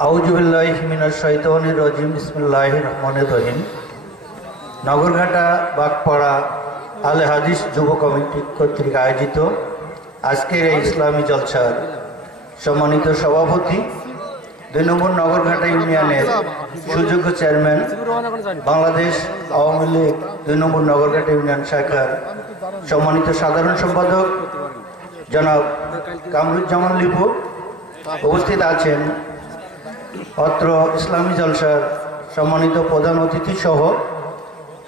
আউযুবিল্লাহি মিনাশ শাইতানির রাজিম। বিসমিল্লাহির রহমানির রহিম। নগরঘাটা বাগপাড়া আলে হাদিস যুব কমিটি কর্তৃক আয়োজিত আজকের এই ইসলামী জলসার সম্মানিত সভাপতি, ২ নম্বর নগরঘাটা ইউনিয়নের সুযোগ্য চেয়ারম্যান, বাংলাদেশ আওয়ামী লীগ ২ নম্বর নগরঘাটা ইউনিয়ন শাখার সম্মানিত সাধারণ সম্পাদক জনাব কামরুজ্জামান লিপু, উপস্থিত আছেন অত্র ইসলামী জলসার সম্মানিত প্রধান অতিথি সহ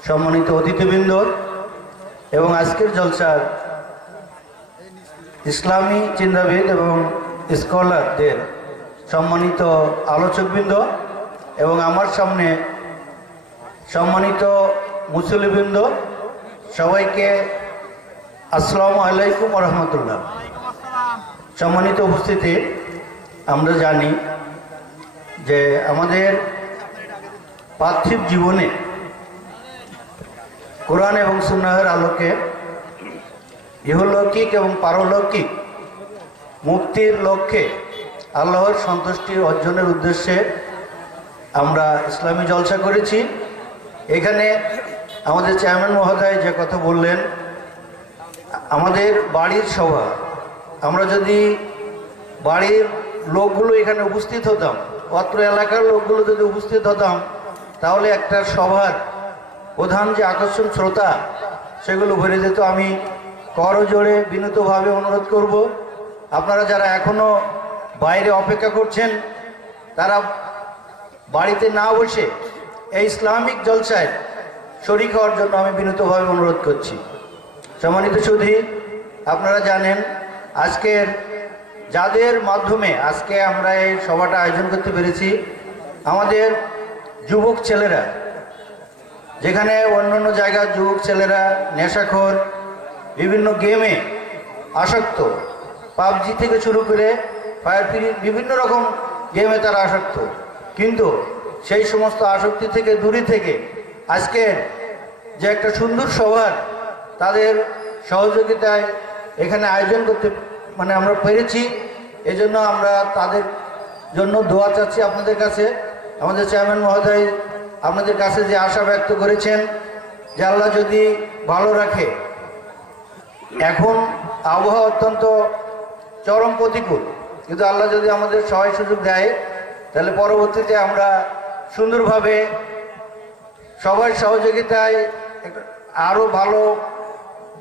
সম্মানিত অতিথিবৃন্দ এবং আজকের জলসার ইসলামী চিন্তাবিদ এবং স্কলারদের সম্মানিত আলোচকবৃন্দ এবং আমার সামনে সম্মানিত মুসল্লিবৃন্দ, সবাইকে আসসালামু আলাইকুম ওয়া রাহমাতুল্লাহ। সম্মানিত উপস্থিতি, আমরা জানি যে আমাদের পার্থিব জীবনে কোরআন এবং সুন্নাহের আলোকে ইহলৌকিক এবং পারলৌকিক মুক্তির লক্ষ্যে আল্লাহর সন্তুষ্টি অর্জনের উদ্দেশ্যে আমরা ইসলামী জলসা করেছি। এখানে আমাদের চেয়ারম্যান মহোদয় যে কথা বললেন, আমাদের বাড়ির সভা, আমরা যদি বাড়ির লোকগুলো এখানে উপস্থিত হতাম, অত্র এলাকার লোকগুলো যদি উপস্থিত হতাম, তাহলে একটা সভার প্রধান যে আকর্ষণ শ্রোতা সেগুলো ভরে যেত। আমি করজোড়ে বিনীতভাবে অনুরোধ করব, আপনারা যারা এখনো বাইরে অপেক্ষা করছেন, তারা বাড়িতে না বসে এই ইসলামিক জলসায় শরীক হওয়ার জন্য আমি বিনীতভাবে অনুরোধ করছি। সম্মানিত সুধী, আপনারা জানেন আজকের যাদের মাধ্যমে আজকে আমরা এই সভাটা আয়োজন করতে পেরেছি, আমাদের যুবক ছেলেরা, যেখানে অন্যান্য জায়গার যুবক ছেলেরা নেশাখোর, বিভিন্ন গেমে আসক্ত, পাবজি থেকে শুরু করে ফায়ার ফ্রি বিভিন্ন রকম গেমে তারা আসক্ত, কিন্তু সেই সমস্ত আসক্তি থেকে দূরে থেকে আজকের যে একটা সুন্দর সভার তাদের সহযোগিতায় এখানে আয়োজন করতে আমরা পেরেছি। এজন্য আমরা তাদের জন্য দোয়া চাচ্ছি আপনাদের কাছে। আমাদের চেয়ারম্যান মহোদয় আপনাদের কাছে যে আশা ব্যক্ত করেছেন যে আল্লাহ যদি ভালো রাখে, এখন আবহাওয়া অত্যন্ত চরম প্রতিকূল, কিন্তু আল্লাহ যদি আমাদের সহায় সুযোগ দেয়, তাহলে পরবর্তীতে আমরা সুন্দরভাবে সবার সহযোগিতায় আরও ভালো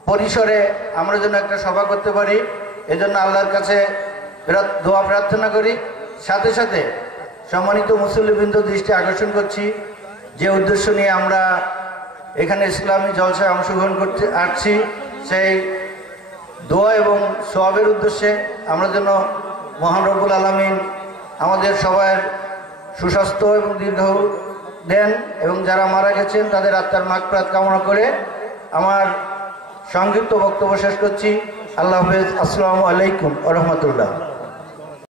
পরিসরে আমরা যেন একটা সভা করতে পারি। এজন্য আল্লাহর কাছে দোয়া প্রার্থনা করি। সাথে সাথে সম্মানিত মুসল্লিবৃন্দ দৃষ্টি আকর্ষণ করছি, যে উদ্দেশ্য নিয়ে আমরা এখানে ইসলামী জলসায় অংশগ্রহণ করতে আসছি, সেই দোয়া এবং সওয়াবের উদ্দেশ্যে আমরা যেন মহান রব্বুল আলামিন আমাদের সবার সুস্বাস্থ্য এবং দীর্ঘায়ু দেন, এবং যারা মারা গেছেন তাদের আত্মার মাগফিরাত কামনা করে আমার সংক্ষিপ্ত বক্তব্য শেষ করছি। আল্লাহ হাফেজ। আসসালামু আলাইকুম ওয়া রাহমাতুল্লাহ।